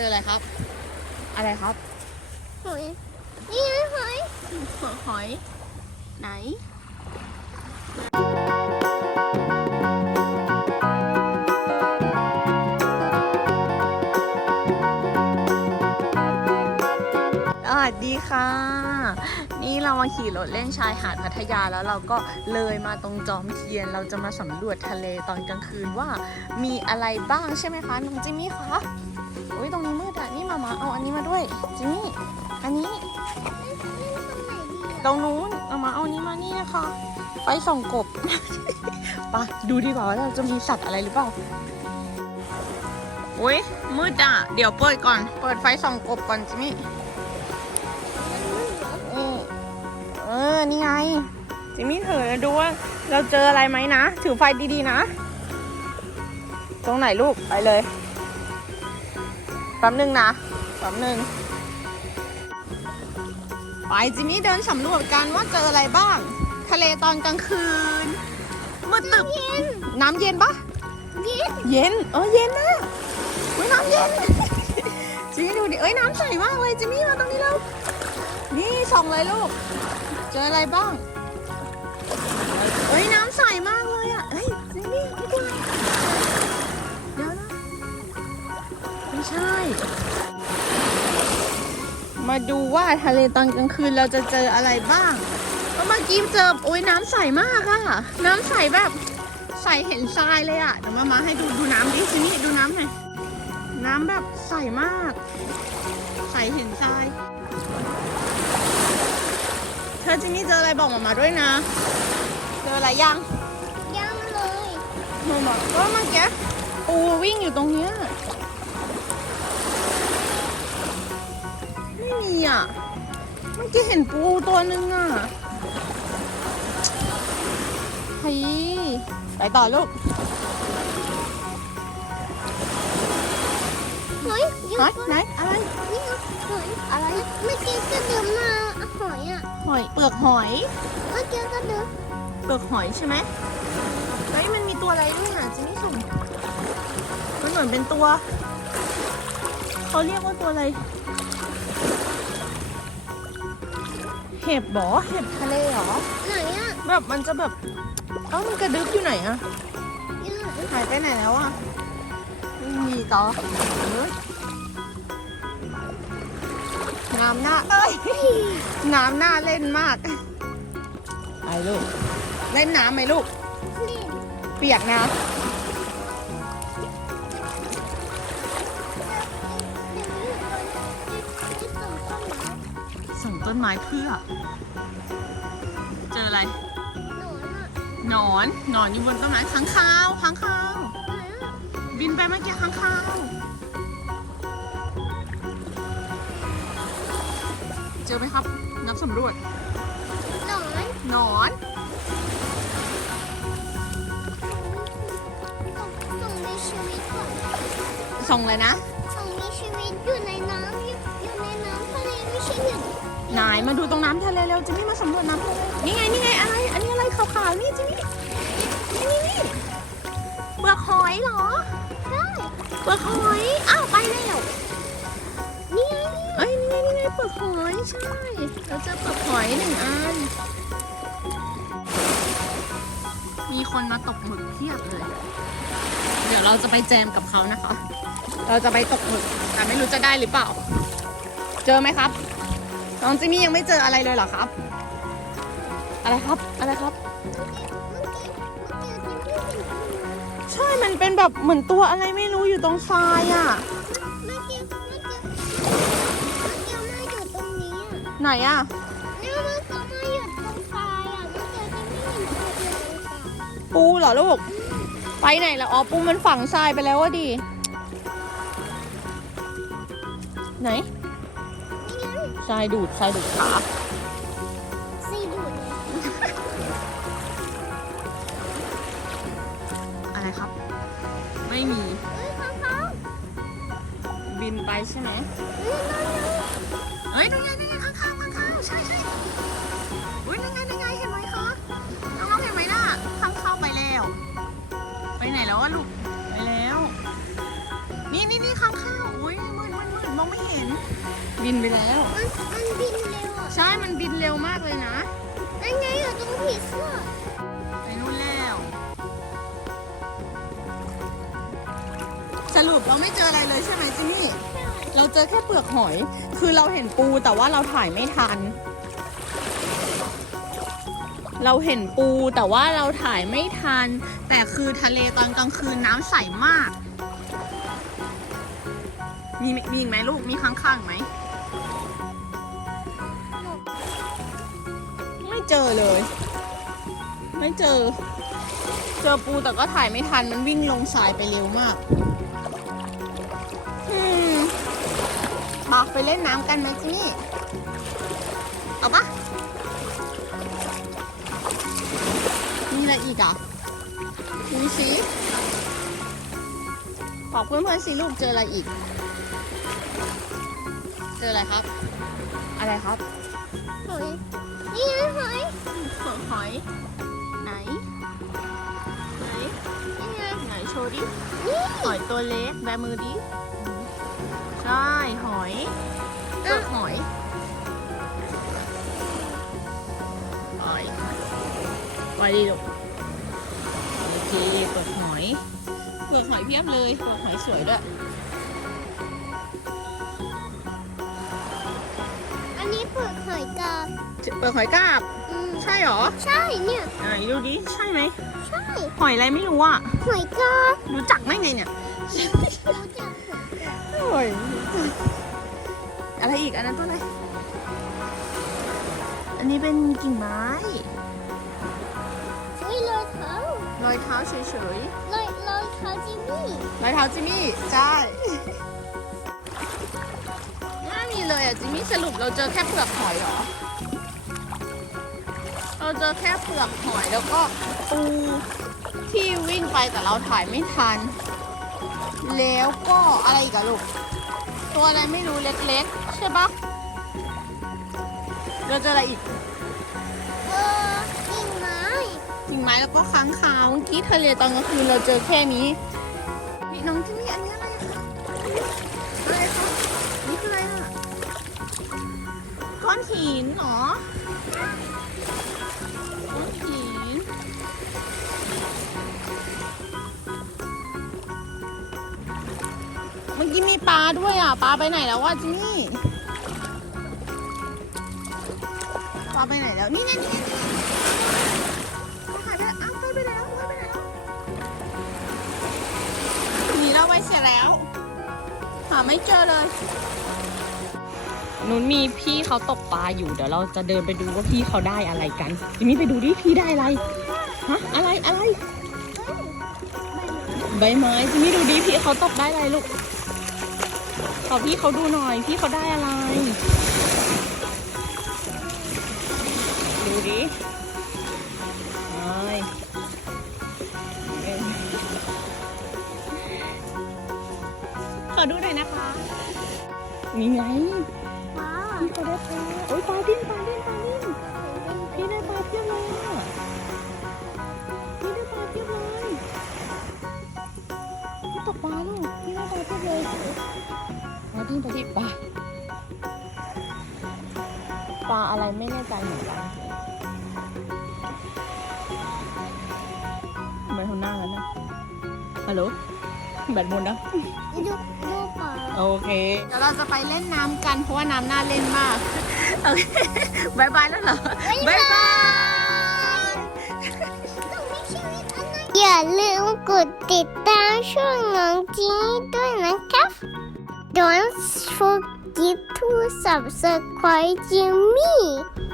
เจออะไรครับ อะไรครับ หอย นี่ไงหอย หอย ไหนสวัสดีค่ะ นี่เรามาขี่รถเล่นชายหาดพัทยาแล้วเราก็เลยมาตรงจอมเทียน เราจะมาสำรวจทะเลตอนกลางคืนว่ามีอะไรบ้างใช่ไหมคะน้องจิมมี่คะ เอาอันนี้มาด้วยจิมมี่อันนี้ตรงนู้นเอามาเอานี้มานี่นะคะไปส่องกบไปะดูดีกว่าว่าเราจะมีสัตว์อะไรหรือเปล่าอุ้ยมืดอะ เดี๋ยวเปิดก่อน เปิดไฟส่องกบก่อนจิมมี่นี่เออ นี่ไง จิมมี่เถอะดูว่าเราเจออะไรไหมนะ ถือไฟดีๆนะ ตรงไหนลูก ไปเลยแป๊บนึงนะ แป๊บนึงไปจิมมี่เดินสำรวจกันว่าเจออะไรบ้าง ทะเลตอนกลางคืนมืดตึบน้ำเย็นปะเย็นเย็นเออเย็นนะอุ้ยน้ำเย็นจิมมี่ดูดิเอ้ยน้ำใสมากเลยจิมมี่มาตรงนี้แล้วนี่ส่องเลยลูก เจออะไรบ้างเอ้ยน้ำใสมากเลยอะเอ้ยจิมมี่ไม่ตัวอะไรเดี๋ยวนะไม่ใช่ มาดูว่าทะเลตอนกลางคืนเราจะเจออะไรบ้างก็เมื่อกี้เจอโอ้ยน้ำใสมากอะน้ำใสแบบใสเห็นทรายเลยอะเดี๋ยวมามาให้ดูดูน้ำดิสินี่ดูน้ำหน่อยน้ำแบบใสมาก ใสเห็นทราย เธอจินี่เจออะไรบอกมามาด้วยนะ เจออะไรยังยังเลยมาบอกก็เมื่อกี้ปูวิ่งอยู่ตรงเนี้ย ม่มีอะ เมื่อกี้เห็นปูตัวนึงอะเฮ้ยไปต่อลูก หอยเยฮะอะไหนอะไร นี่ไงหอยอะไรเมื่อกี้ก็เดินมาหอยอะหอยเปลือกหอย เมื่อกี้ก็เดินเปลือกหอยใช่ไหมเฮ้ยมันมีตัวอะไรด้วยอะจินนี่สุ่มมันเหมือนเป็นตัว เขาเรียกว่าตัวอะไร เห็บเหรอเห็บทะเลเหรอ ไหนอะแบบมันจะแบบเอ้ามันกระดึบอยู่ไหนอะยังไงหายไปไหนแล้วอะไม่มีต่อเอ้ยน้ำหน้าเอ้ยน้ำหน้าเล่นมาก ไปลูก เล่นน้ำไหมลูก นี่เปียกนะ ต้นไม้เพื่อ เจออะไร หนอนหนอนอยู่บนต้นไม้ค้างคาวค้างคาว บินไปเมื่อกี้ค้างคาว เจอไหมครับ นับสำรวจ หนอน หนอนส่งมีชีวิตก่อนส่งเลยนะ ส่งมีชีวิตอยู่ในน้ำ อยู่ไหนมาดูตรงน้ำทะเลเร็วจิมมี่มาสำรวจน้ำทะเลนี่ไงนี่ไงอะไร อันนี้อะไรขาวๆนี่จิมมี่นี่นี่นี่เปลือกหอยเหรอใช่เปลือกหอยอ้าวไปแล้วนี่ไงเอ้ยนี่ไงนี่ไงเปลือกหอยใช่เราเจอเปลือกหอยหนึ่งอัน มีคนมาตกหมึกเพียบเลย เดี๋ยวเราจะไปแจมกับเขานะคะ เราจะไปตกหมึกแต่ไม่รู้จะได้หรือเปล่า เจอไหมครับ น้องจิมมี่ยังไม่เจออะไรเลยเหรอครับ อะไรครับ อะไรครับ ใช่ มันเป็นแบบเหมือนตัวอะไรไม่รู้อยู่ตรงทรายอะ เมื่อกี้เมื่อกี้เมื่อกี้มาอยู่ตรงนี้อะไหนอะเนี่ยเมื่อกี้มาอยู่ตรงทรายอะเมื่อกี้ที่ไม่เห็นตัวอยู่ตรงทรายปูเหรอลูก ไปไหนแล้วอ๋อปูมันฝังทรายไปแล้วว่าดิ ไหน ทรายดูดทรายดูดขาซีดูดอะไรครับ ไม่มีเอ้ยข้างเขาบินไปใช่ไหมเอ้ยนั่นไงเอ้ยนั่นไงนั่นไงข้างข้างข้างข้างใช่ใช่อุ้ยนั่นไงนั่นไงเห็นไหมคะน้องๆเห็นไหมน่ะข้างเข้าไปแล้ว ไปไหนแล้วอะลูกไปแล้ว นี่นี่นี่ข้างข้าว ห็น บินไปแล้ว มันมันบินเร็วอะใช่ มันบินเร็วมากเลยนะ นั่นไงอยู่ตรงผีเสื้อไปนู่นแล้ว สรุปเราไม่เจออะไรเลยใช่ไหมจินี่ เราเจอแค่เปลือกหอย คือเราเห็นปูแต่ว่าเราถ่ายไม่ทัน เราเห็นปูแต่ว่าเราถ่ายไม่ทัน แต่คือทะเลตอนกลางคืนน้ำใสมาก มีมีอีกไหมลูก มีข้างๆอีกไหม ไม่เจอเลย ไม่เจอ เจอปูแต่ก็ถ่ายไม่ทัน มันวิ่งลงทรายไปเร็วมากบอืมมาไปเล่นน้ำกันไหมจินี่ เอาปะมีอะไรอีกอะดูสิบอกเพื่อนๆสิลูกเจออะไรอีก เจออะไรครับ อะไรครับ หอย นี่ไงหอยเปลือกหอยไหน ไหน นี่ไงไหนโชว์ดิ นี่หอยตัวเล็กแบมือดิ ใช่ หอยเปลือกหอยหอยไปดิลูกโอเคเปลือกหอยเปลือกหอยเพียบเลยเปลือกหอยสวยด้วย เปลือกหอยกาบ อืมใช่เหรอใช่เนี่ย ไหนดูดิ ใช่ไหม ใช่หอยอะไรไม่รู้อะ หอยกาบรู้จักได้ไงเนี่ย รู้จักหอยกาบหอย อะไรอีกอันนั้นตัวอะไร อันนี้เป็นกิ่งไม้ เฮ้ยรอยเท้ารอยเท้าเฉยรอยรอยเท้าจิมมี่ๆ รอยเท้าจิมมี่ ใช่ ไม่มีเลยอะจิมมี่สรุปเราเจอแค่เปลือกหอยเหรอ เราเจอแค่เปลือกหอยแล้วก็ปูที่วิ่งไปแต่เราถ่ายไม่ทัน แล้วก็อะไรอีกอะลูก ตัวอะไรไม่รู้เล็กๆ ใช่ปะเราเจออะไรอีกเออกิ่งไม้กิ่งไม้แล้วก็ค้างคาวเมื่อกี้ทะเลตอนกลางคืนเราเจอแค่นี้นี่น้องจิมมี่อันนี้อะไรอะคะอะไรคะนี่คืออะไรอะก้อนหินเหรอ เมื่อกี้มีปลาด้วยอะปลาไปไหนแล้ววะจิมมี่ปลาไปไหนแล้ว นี่นี่นี่หายไปแล้วอ้าวไปไปแล้วไปไปแล้วหนีเราไว้เสียแล้ว หาไม่เจอเลยนุนมีพี่เขาตกปลาอยู่เดี๋ยวเราจะเดินไปดูว่าพี่เขาได้อะไรกันจิมมี่ไปดูดิพี่ได้อะไรฮะอะไรอะไรใบไม้จิมมี่ดูดิพี่เขาตกได้อะไรลูก ขอพี่เขาดูหน่อย พี่เขาได้อะไร ดูดิเอ้ยเอ้ยขอดูหน่อยนะคะนี่ไงว้าพี่เขาได้ปลาาอะไรไม่แน่ใจเหมือนกันทำไมเขาหน้าแล้วนะฮัลโหลแบตหมดนะดูดูปลาโอเคเดี๋ยวเราจะไปเล่นน้ำกันเพราะว่าน้ำน่าเล่นมากโอเคบายบายแล้วเหรอบายบายอย่าลืมกดติดตามช่องน้องจีด้วยนะครับ Don't forget You to subscribe to me.